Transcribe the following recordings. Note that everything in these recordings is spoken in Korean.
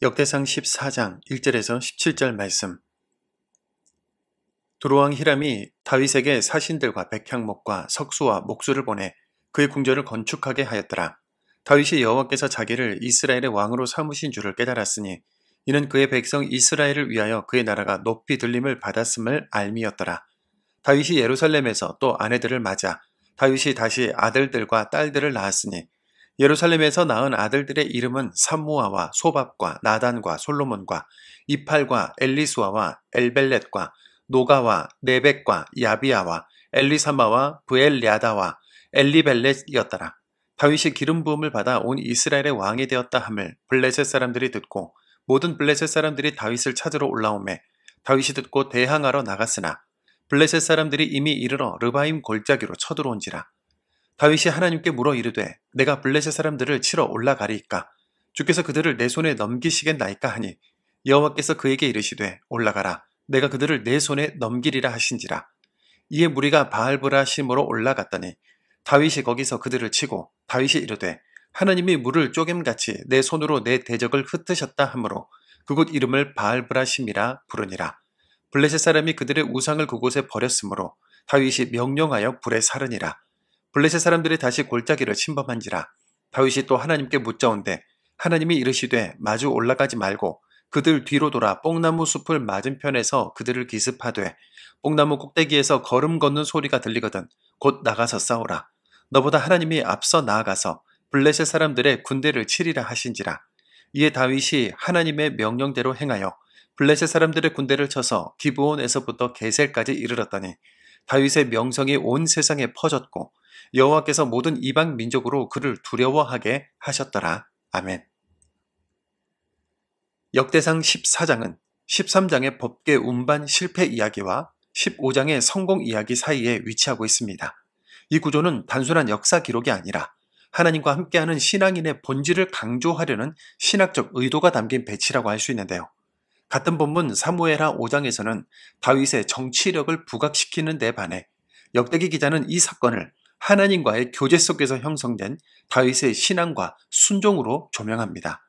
역대상 14장 1절에서 17절 말씀. 두로왕 히람이 다윗에게 사신들과 백향목과 석수와 목수를 보내 그의 궁전을 건축하게 하였더라. 다윗이 여호와께서 자기를 이스라엘의 왕으로 삼으신 줄을 깨달았으니 이는 그의 백성 이스라엘을 위하여 그의 나라가 높이 들림을 받았음을 알미였더라. 다윗이 예루살렘에서 또 아내들을 맞아 다윗이 다시 아들들과 딸들을 낳았으니 예루살렘에서 낳은 아들들의 이름은 삼무아와 소밥과 나단과 솔로몬과 이팔과 엘리수아와 엘벨렛과 노가와 네벡과 야비아와 엘리사마와 브엘랴다와 엘리벨렛이었더라. 다윗이 기름 부음을 받아 온 이스라엘의 왕이 되었다 함을 블레셋 사람들이 듣고 모든 블레셋 사람들이 다윗을 찾으러 올라오매 다윗이 듣고 대항하러 나갔으나 블레셋 사람들이 이미 이르러 르바임 골짜기로 쳐들어온지라. 다윗이 하나님께 물어 이르되 내가 블레셋 사람들을 치러 올라가리이까 주께서 그들을 내 손에 넘기시겠나이까 하니 여호와께서 그에게 이르시되 올라가라 내가 그들을 내 손에 넘기리라 하신지라. 이에 무리가 바알브라심으로 올라갔더니 다윗이 거기서 그들을 치고 다윗이 이르되 하나님이 물을 쪼겜같이 내 손으로 내 대적을 흩으셨다 하므로 그곳 이름을 바알브라심이라 부르니라. 블레셋 사람이 그들의 우상을 그곳에 버렸으므로 다윗이 명령하여 불에 사르니라. 블레셋 사람들이 다시 골짜기를 침범한지라. 다윗이 또 하나님께 묻자온데 하나님이 이르시되 마주 올라가지 말고 그들 뒤로 돌아 뽕나무 숲을 맞은편에서 그들을 기습하되 뽕나무 꼭대기에서 걸음 걷는 소리가 들리거든 곧 나가서 싸우라. 너보다 하나님이 앞서 나아가서 블레셋 사람들의 군대를 치리라 하신지라. 이에 다윗이 하나님의 명령대로 행하여 블레셋 사람들의 군대를 쳐서 기브온에서부터 게셀까지 이르렀더니 다윗의 명성이 온 세상에 퍼졌고 여호와께서 모든 이방 민족으로 그를 두려워하게 하셨더라. 아멘. 역대상 14장은 13장의 법궤 운반 실패 이야기와 15장의 성공 이야기 사이에 위치하고 있습니다. 이 구조는 단순한 역사 기록이 아니라 하나님과 함께하는 신앙인의 본질을 강조하려는 신학적 의도가 담긴 배치라고 할 수 있는데요. 같은 본문 사무엘하 5장에서는 다윗의 정치력을 부각시키는 데 반해 역대기 기자는 이 사건을 하나님과의 교제 속에서 형성된 다윗의 신앙과 순종으로 조명합니다.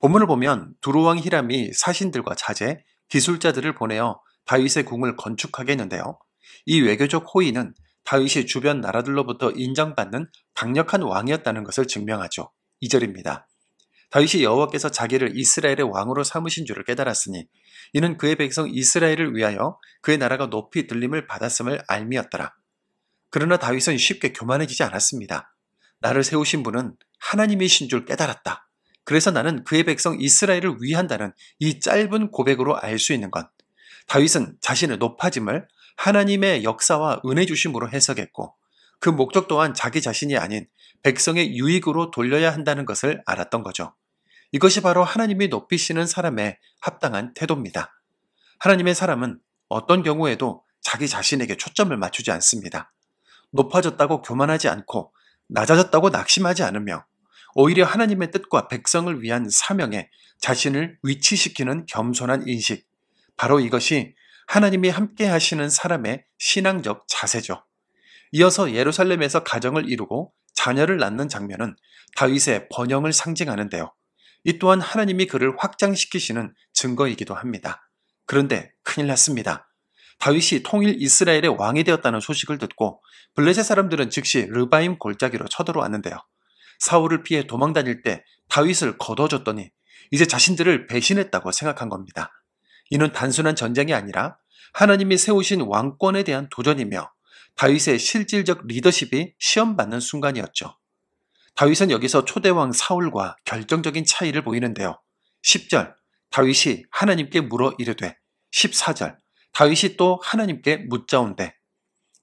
본문을 보면 두로왕 히람이 사신들과 자제, 기술자들을 보내어 다윗의 궁을 건축하게 했는데요. 이 외교적 호의는 다윗이 주변 나라들로부터 인정받는 강력한 왕이었다는 것을 증명하죠. 2절입니다. 다윗이 여호와께서 자기를 이스라엘의 왕으로 삼으신 줄을 깨달았으니 이는 그의 백성 이스라엘을 위하여 그의 나라가 높이 들림을 받았음을 알미였더라. 그러나 다윗은 쉽게 교만해지지 않았습니다. 나를 세우신 분은 하나님이신 줄 깨달았다. 그래서 나는 그의 백성 이스라엘을 위한다는 이 짧은 고백으로 알 수 있는 것. 다윗은 자신의 높아짐을 하나님의 역사와 은혜 주심으로 해석했고 그 목적 또한 자기 자신이 아닌 백성의 유익으로 돌려야 한다는 것을 알았던 거죠. 이것이 바로 하나님이 높이시는 사람의 합당한 태도입니다. 하나님의 사람은 어떤 경우에도 자기 자신에게 초점을 맞추지 않습니다. 높아졌다고 교만하지 않고 낮아졌다고 낙심하지 않으며 오히려 하나님의 뜻과 백성을 위한 사명에 자신을 위치시키는 겸손한 인식. 바로 이것이 하나님이 함께 하시는 사람의 신앙적 자세죠. 이어서 예루살렘에서 가정을 이루고 자녀를 낳는 장면은 다윗의 번영을 상징하는데요. 이 또한 하나님이 그를 확장시키시는 증거이기도 합니다. 그런데 큰일 났습니다. 다윗이 통일 이스라엘의 왕이 되었다는 소식을 듣고 블레셋 사람들은 즉시 르바임 골짜기로 쳐들어왔는데요. 사울을 피해 도망다닐 때 다윗을 거둬줬더니 이제 자신들을 배신했다고 생각한 겁니다. 이는 단순한 전쟁이 아니라 하나님이 세우신 왕권에 대한 도전이며 다윗의 실질적 리더십이 시험받는 순간이었죠. 다윗은 여기서 초대왕 사울과 결정적인 차이를 보이는데요. 10절, 다윗이 하나님께 물어 이르되 14절, 다윗이 또 하나님께 묻자온대.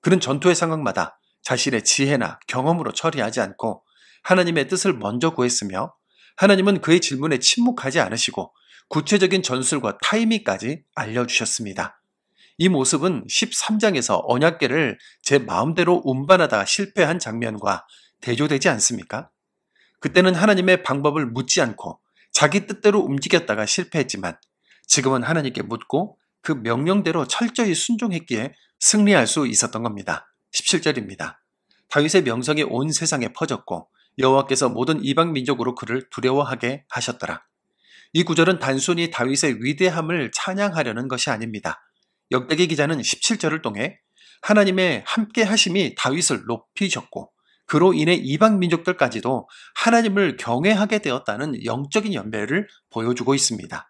그는 전투의 상황마다 자신의 지혜나 경험으로 처리하지 않고 하나님의 뜻을 먼저 구했으며 하나님은 그의 질문에 침묵하지 않으시고 구체적인 전술과 타이밍까지 알려주셨습니다. 이 모습은 13장에서 언약궤를 제 마음대로 운반하다 실패한 장면과 대조되지 않습니까? 그때는 하나님의 방법을 묻지 않고 자기 뜻대로 움직였다가 실패했지만 지금은 하나님께 묻고 그 명령대로 철저히 순종했기에 승리할 수 있었던 겁니다. 17절입니다. 다윗의 명성이 온 세상에 퍼졌고 여호와께서 모든 이방 민족으로 그를 두려워하게 하셨더라. 이 구절은 단순히 다윗의 위대함을 찬양하려는 것이 아닙니다. 역대기 기자는 17절을 통해 하나님의 함께 하심이 다윗을 높이셨고 그로 인해 이방 민족들까지도 하나님을 경외하게 되었다는 영적인 연배를 보여주고 있습니다.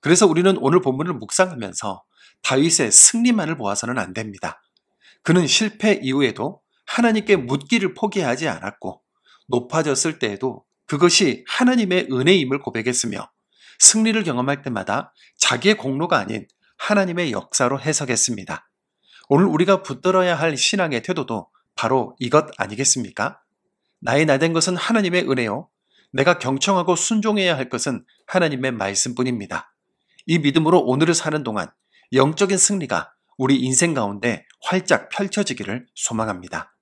그래서 우리는 오늘 본문을 묵상하면서 다윗의 승리만을 보아서는 안 됩니다. 그는 실패 이후에도 하나님께 묻기를 포기하지 않았고 높아졌을 때에도 그것이 하나님의 은혜임을 고백했으며 승리를 경험할 때마다 자기의 공로가 아닌 하나님의 역사로 해석했습니다. 오늘 우리가 붙들어야 할 신앙의 태도도 바로 이것 아니겠습니까? 나의 나된 것은 하나님의 은혜요. 내가 경청하고 순종해야 할 것은 하나님의 말씀뿐입니다. 이 믿음으로 오늘을 사는 동안 영적인 승리가 우리 인생 가운데 활짝 펼쳐지기를 소망합니다.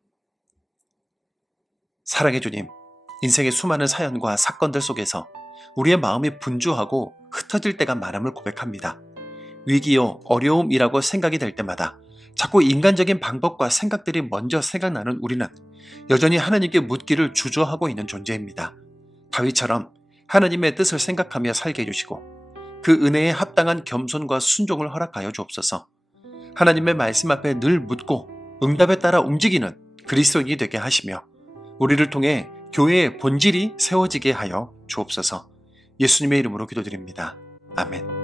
사랑해 주님, 인생의 수많은 사연과 사건들 속에서 우리의 마음이 분주하고 흩어질 때가 많음을 고백합니다. 위기요, 어려움이라고 생각이 될 때마다 자꾸 인간적인 방법과 생각들이 먼저 생각나는 우리는 여전히 하나님께 묻기를 주저하고 있는 존재입니다. 다윗처럼 하나님의 뜻을 생각하며 살게 해주시고 그 은혜에 합당한 겸손과 순종을 허락하여 주옵소서. 하나님의 말씀 앞에 늘 묻고 응답에 따라 움직이는 그리스도인이 되게 하시며 우리를 통해 교회의 본질이 세워지게 하여 주옵소서. 예수님의 이름으로 기도드립니다. 아멘.